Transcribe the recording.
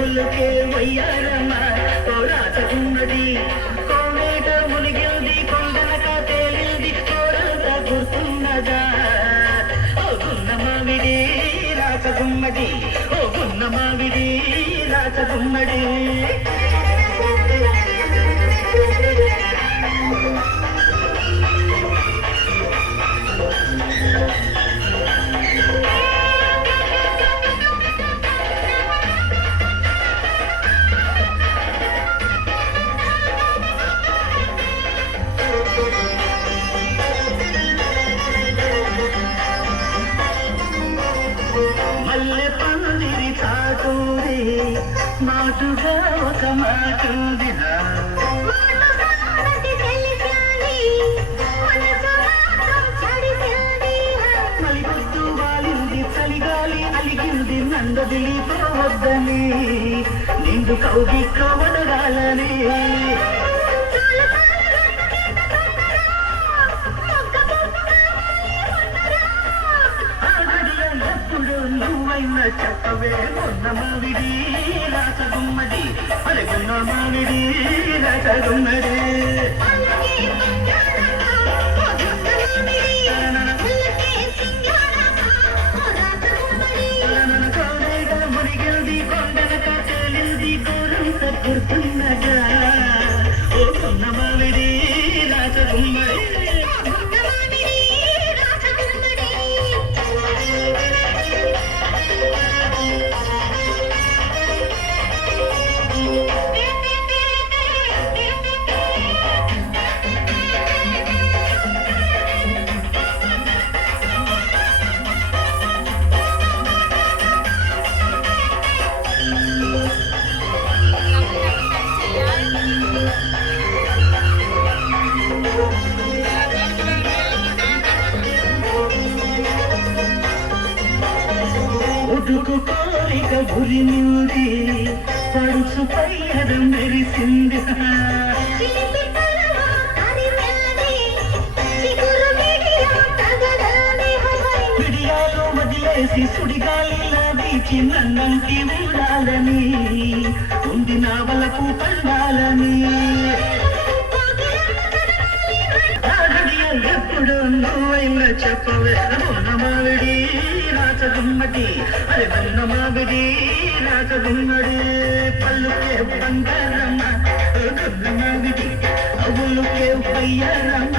ఉల్లుకే వయ్యారమ్మ రాజకున్నది కోనేట మునిగింది కొండనక తేలింది కోడంతా గుర్తున్నదా ఓ గున్న మామిడి రాజగుమ్మడి ఓ గున్న మామిడి రాజగుమ్మడి మల్లె పందిరి చాటూరి మాటుగా ఒక మాటూరి మలిపొద్దు వాలింది చలిగాలి అలిగింది నందదిలిపోవద్దని నిండు కౌగిక్క వదగాలని నువ్వైనా చెప్పవే కొన్న మామిడి రాసగుమ్మడి అరే కొన్న మామిడి రాసగుమ్మడి మునిగిల్ది కొండనక తేలింది కోరంత గుర్తున్నగా ఓ కొన్న మామిడి రాసగుమ్మడి ఉడుకు కోరిక గురి నింది పడుచు పయ్యడం మెరిసింది విడియాలు వదిలేసి సుడిగాలిలా వీచి నన్నంటి ఊడాలని ఉంది నా వలకు పండాలని ఎప్పుడు నువ్వైనా చెప్పవే కొన్న మామిడి రాసగుమ్మడి అరే కొన్న మామిడి రాసగుమ్మడి పళ్ళుకే బంగారమ్మ కొన్న మామిడి అవులుకే పయ్యారమ్మ